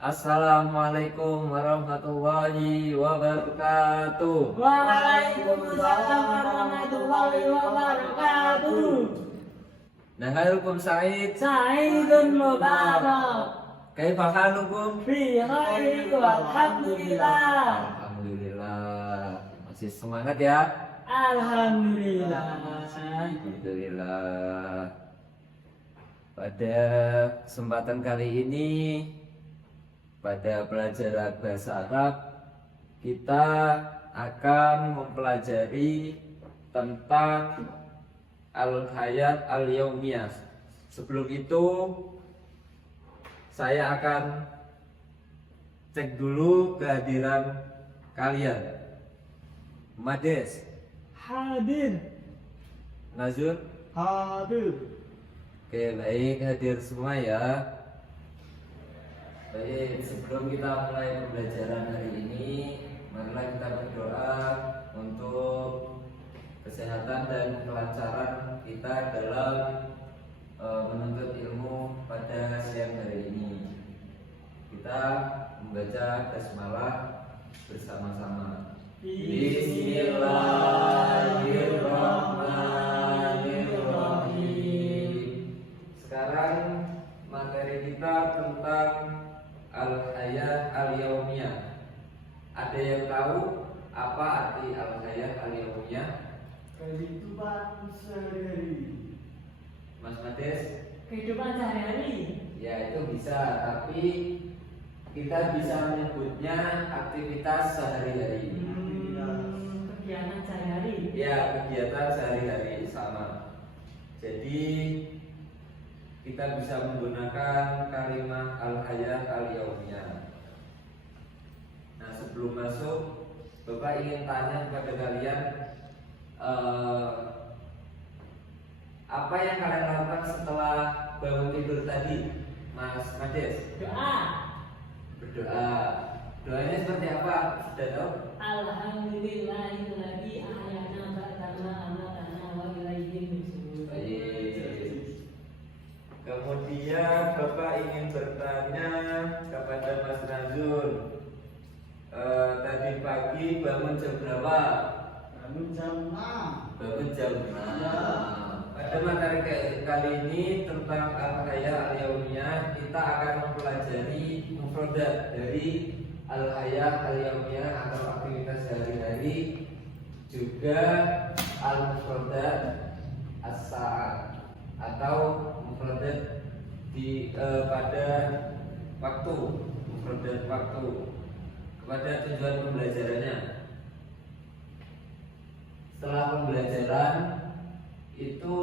Assalamualaikum warahmatullahi wabarakatuh. Waalaikumsalam warahmatullahi wabarakatuh. Nahalukum Said. Sa'idun mubarak. Kaifa halukum? Fi khairin walhamdulillah. Alhamdulillah. Masih semangat ya? Alhamdulillah. Alhamdulillah. Pada kesempatan kali ini, pada pelajaran bahasa Arab, kita akan mempelajari tentang al-hayat al-yaumiyah. Sebelum itu, saya akan cek dulu kehadiran kalian. Mades, Hadir. Nazur. Hadir. Oke, baik, hadir semua ya. Baik, sebelum kita mulai pembelajaran hari ini, marilah kita berdoa untuk kesehatan dan kelancaran kita dalam menuntut ilmu pada siang hari ini. Kita membaca basmalah bersama-sama. Bismillahirrahmanirrahim. Sekarang materi kita tentang al-hayat al-yaumiyah. Ada yang tahu apa arti al-hayat al-yaumiyah? Kehidupan sehari-hari. Mas Mades? Kehidupan sehari-hari. Ya, itu bisa, tapi kita bisa menyebutnya aktivitas sehari-hari. Kegiatan sehari-hari. Ya, kegiatan sehari-hari sama. Jadi kita bisa menggunakan kalimat al-hayat al-yaumiyah. Nah, sebelum masuk, Bapak ingin tanya kepada kalian, apa yang kalian lakukan setelah bangun tidur tadi, Mas Mades? Doa. Berdoa. Doanya seperti apa? Sudah tahu? Alhamdulillahilladzi ahyana ba'dama amatana wa ilaihi nusyur. Baik. Kemudian Bapak ingin bertanya kepada Mas Nazul, tadi pagi bangun jam berapa? Bangun jam 6. Bangun jam 6. Pada materi kali ini tentang al-hayat al-yaumiyah, kita akan mempelajari mufradat dari al-hayat al-yaumiyah atau aktivitas sehari-hari, juga al-mufradat as-sa'at atau mufradat di pada waktu, mufradat waktu, kepada tujuan pembelajarannya. Setelah pembelajaran itu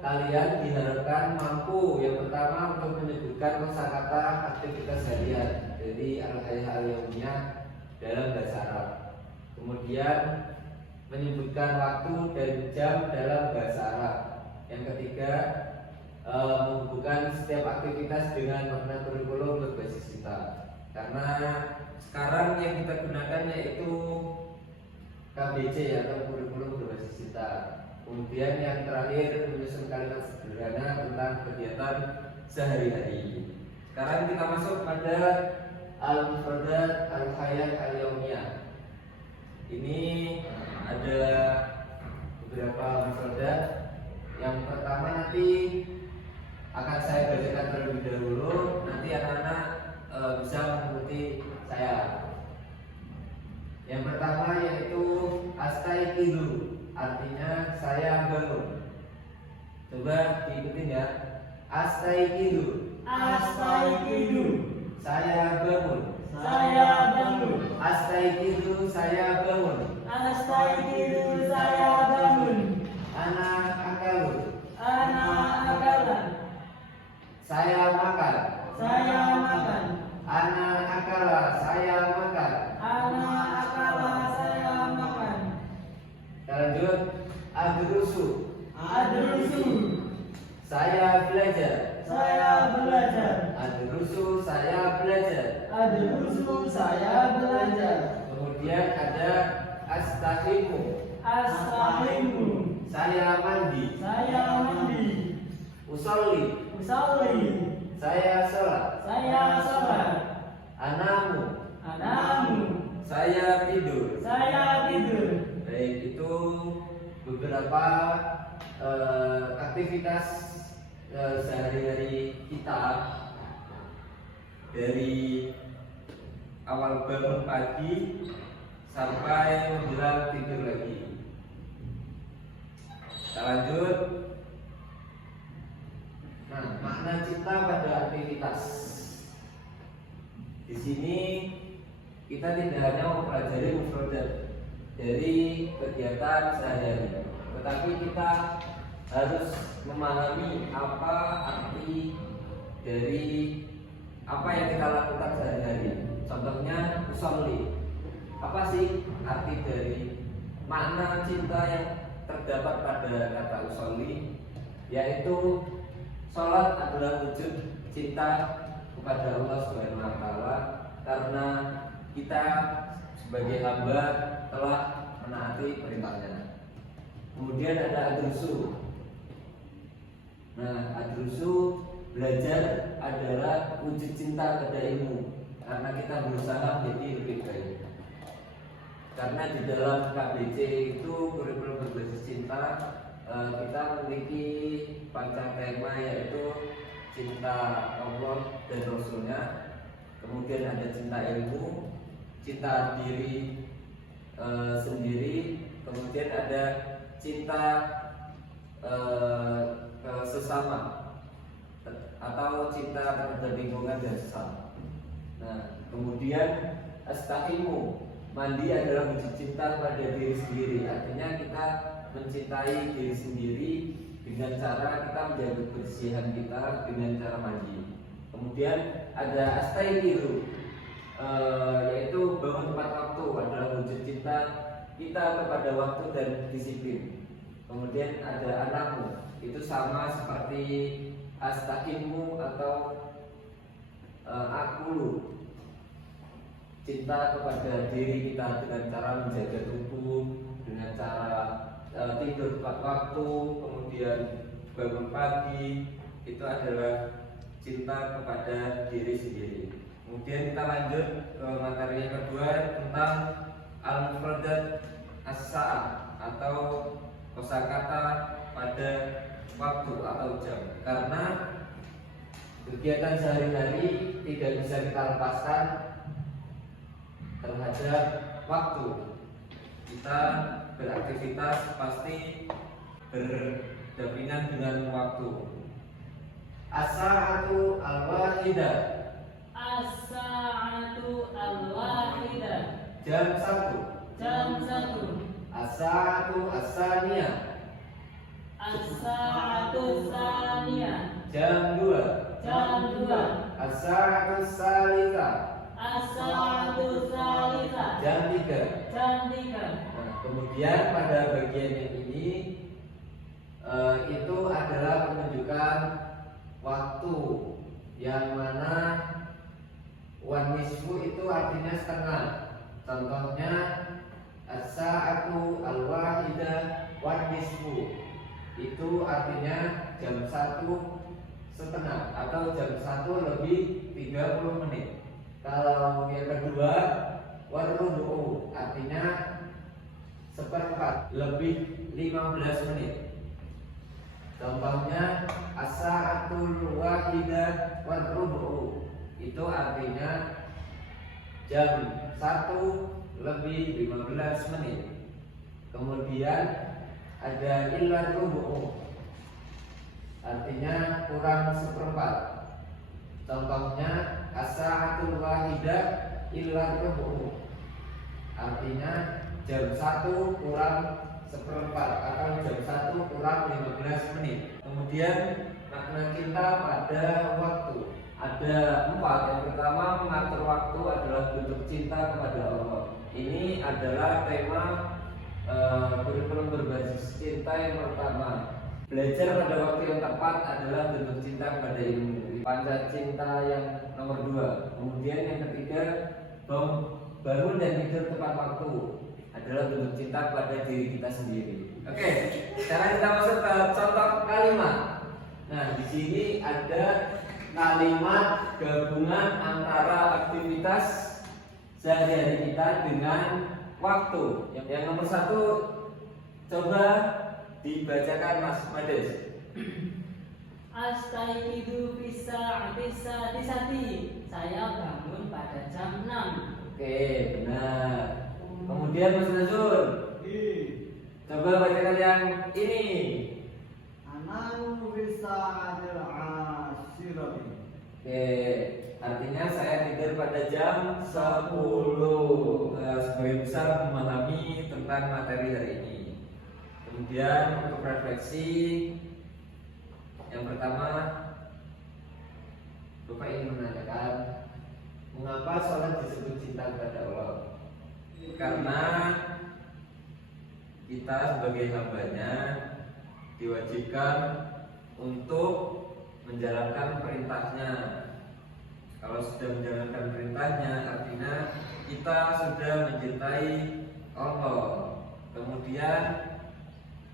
kalian diharapkan mampu yang pertama untuk menyebutkan kosakata aktivitas harian dari al-hayat al-yaumiyah dalam bahasa Arab. Kemudian menyebutkan waktu dan jam dalam bahasa Arab. Yang ketiga, menghubungkan setiap aktivitas dengan makna kurikulum berbasis kita. Karena sekarang yang kita gunakan yaitu KBC atau kurikulum berbasis kita. Kemudian yang terakhir menyusun kalimat sederhana tentang kegiatan sehari-hari. Sekarang kita masuk pada al-mufradat al-hayat al-yaumiyah. Ini ada beberapa mufradat. Yang pertama nanti akan saya bacakan terlebih dahulu. Nanti anak-anak bisa mengikuti saya. Yang pertama yaitu astaiqizu, artinya saya bangun. Coba diikutin ya. Astaiqizu. Astaiqizu. Saya bangun. Saya bangun. Astaiqizu, saya bangun. Astaiqizu, saya bangun. Anak akalu. Anak akalan. Saya makan. Saya makan. Anak akala, saya makan. Anak akala, saya makan. Kita lanjut. Adrusu. Adrusu. Saya belajar. Saya belajar. Adrusu, saya belajar. Adrusu, saya belajar. Kemudian ada astahimu. Astahimu. Saya mandi. Saya mandi. Usolli. Usolli. Saya sholat. Saya sholat. Anamu. Anamu. Saya tidur. Saya tidur. Baik, itu beberapa aktivitas sehari-hari kita dari awal bangun pagi sampai menjelang tidur lagi. Kita lanjut. Nah, makna cinta pada aktivitas. Di sini kita tidak hanya mempelajari mufradat dari kegiatan sehari-hari, tetapi kita harus memahami apa arti dari apa yang kita lakukan sehari-hari. Contohnya usolli. Apa sih arti dari makna cinta yang terdapat pada kata usolli? Yaitu sholat adalah wujud cinta kepada Allah Subhanahu wa taala karena kita sebagai hamba telah menaati perintahnya. Kemudian ada adrusu. Nah, adrusu belajar adalah wujud cinta pada ilmu karena kita berusaha menjadi lebih baik. Karena di dalam KBC itu kurikulum berbasis cinta kita memiliki pancang tema yaitu cinta Allah dan Rasulnya. Kemudian ada cinta ilmu, cinta diri sendiri, kemudian ada cinta ke sesama atau cinta terhadap lingkungan dan sesama. Nah, kemudian astaqimu, mandi adalah wujud cinta pada diri sendiri. Artinya kita mencintai diri sendiri dengan cara kita menjaga kebersihan kita dengan cara mandi. Kemudian ada astaiqiru, yaitu bangun tepat waktu adalah wujud cinta kita kepada waktu dan disiplin. Kemudian ada anakmu, itu sama seperti astaqimu atau akulu, cinta kepada diri kita dengan cara menjaga tubuh, dengan cara tidur tepat waktu, kemudian bangun pagi, itu adalah cinta kepada diri sendiri. Kemudian kita lanjut ke materi yang kedua tentang al-mufradat as-sa'ah atau kosakata pada waktu atau jam. Karena kegiatan sehari-hari tidak bisa kita lepaskan terhadap waktu. Kita beraktivitas pasti berdampingan dengan waktu. As-sa'atu al-wahidah. As-sa'atu al-wahidah. Jam 1. Jam 1. As-sa'atu as-saniyah. As-sa'atu tsaniyah. Jam 2. Jam 2. As-sa'atu as-salisah. As-sa'atu tsalitsah. Jam 3. Jam 3. Nah, kemudian pada bagian yang ini itu adalah menunjukkan waktu yang mana wan nisfu itu artinya setengah. Contohnya as-sa'atu al-wahidah wan nisfu, itu artinya jam 1:30 atau jam 1 lebih 30 menit. Kalau yang kedua warubu artinya 1/4 lebih 15 menit. Contohnya as-sa'atul wahidah warubu, itu artinya jam 1 lebih 15 menit. Kemudian ada illa rubu, artinya kurang 1/4. Contohnya as-sa'atul wahidah illa rubu, artinya jam 1 kurang 1/4 atau jam 1 kurang 15 menit. Kemudian makna cinta pada waktu ada 4. Yang pertama, mengatur waktu adalah bentuk cinta kepada Allah. Ini adalah tema kurikulum berbasis cinta yang pertama. Belajar pada waktu yang tepat adalah bentuk cinta kepada ilmu. Panca cinta yang nomor 2. Kemudian yang ketiga, bangun dan tidur tepat waktu adalah bentuk cinta pada diri kita sendiri. Oke, sekarang kita masuk ke contoh kalimat. Nah, di sini ada kalimat gabungan antara aktivitas sehari-hari kita dengan waktu. Yang nomor satu, coba dibacakan Mas Mades. Astaiqidu fisa'ati. Saya bangun pada jam 6. Oke, benar. Kemudian Mas Nazul, coba bacakan yang ini. Anamu fisa'atil asyirati. Oke, artinya saya tidur pada jam 10. Sebagai besar memahami tentang materi hari ini. Kemudian untuk refleksi, yang pertama, Bapak ingin menanyakan, mengapa sholat disebut cinta kepada Allah? Karena kita sebagai hambanya diwajibkan untuk menjalankan perintahnya. Kalau sudah menjalankan perintahnya, artinya kita sudah mencintai Allah. Kemudian,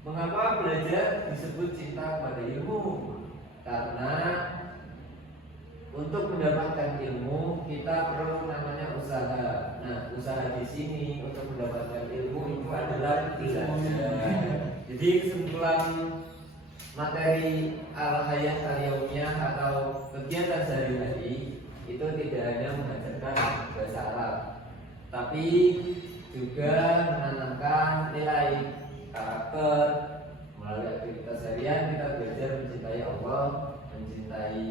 mengapa belajar disebut cinta kepada ilmu? Karena untuk mendapatkan ilmu kita perlu namanya usaha. Nah, usaha di sini untuk mendapatkan ilmu itu adalah belajar. Jadi kesimpulan materi al-hayat al-yaumiyah atau kegiatan sehari-hari itu tidak hanya mengajarkan bahasa Arab, tapi juga menanamkan nilai karakter. Melalui aktivitas harian kita belajar mencintai Allah, mencintai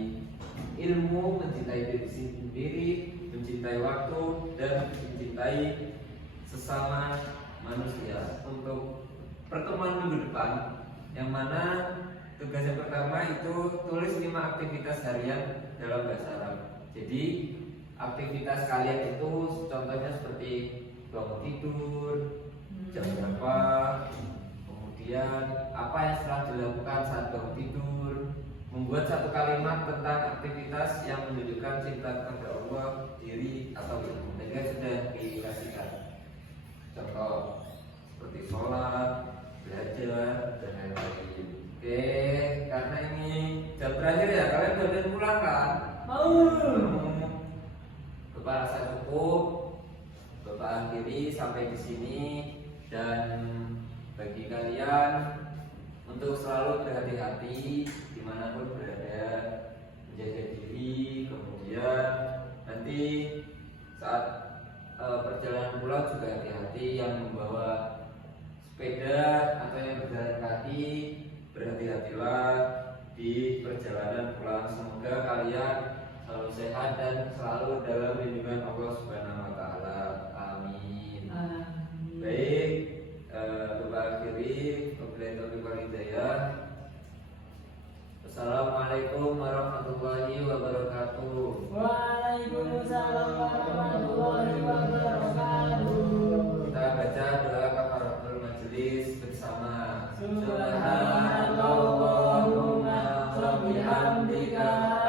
ilmu, mencintai diri sendiri, mencintai waktu, dan mencintai sesama manusia. Untuk pertemuan minggu depan, yang mana tugas yang pertama itu tulis 5 aktivitas harian dalam bahasa Arab. Jadi aktivitas kalian itu contohnya seperti bangun tidur, jam berapa, kemudian apa yang setelah dilakukan saat bangun tidur, membuat satu kalimat tentang aktivitas yang menunjukkan cinta kepada Allah, diri atau ilmu. Dan juga sudah dikasihkan contoh seperti sholat, belajar, dan lain-lain. Oke, karena ini jam terakhir ya, kalian udah pulang kan? Bapak rasa cukup, Bapak akhiri sampai di sini. Dan bagi kalian untuk selalu berhati-hati dimanapun berada, menjaga diri. Kemudian nanti saat perjalanan pulang juga hati-hati, yang membawa sepeda atau yang berjalan kaki berhati-hatilah di perjalanan pulang. Semoga kalian selalu sehat dan selalu dalam lindungan Allah Subhanahu wa taala. Amin. Baik, Bapak akhiri, wabillahi taufiq wal hidayah. Assalamualaikum warahmatullahi wabarakatuh. Waalaikumsalam warahmatullahi wabarakatuh. Kita baca doa kafaratul majelis bersama. Subhanallahumma wa bihamdika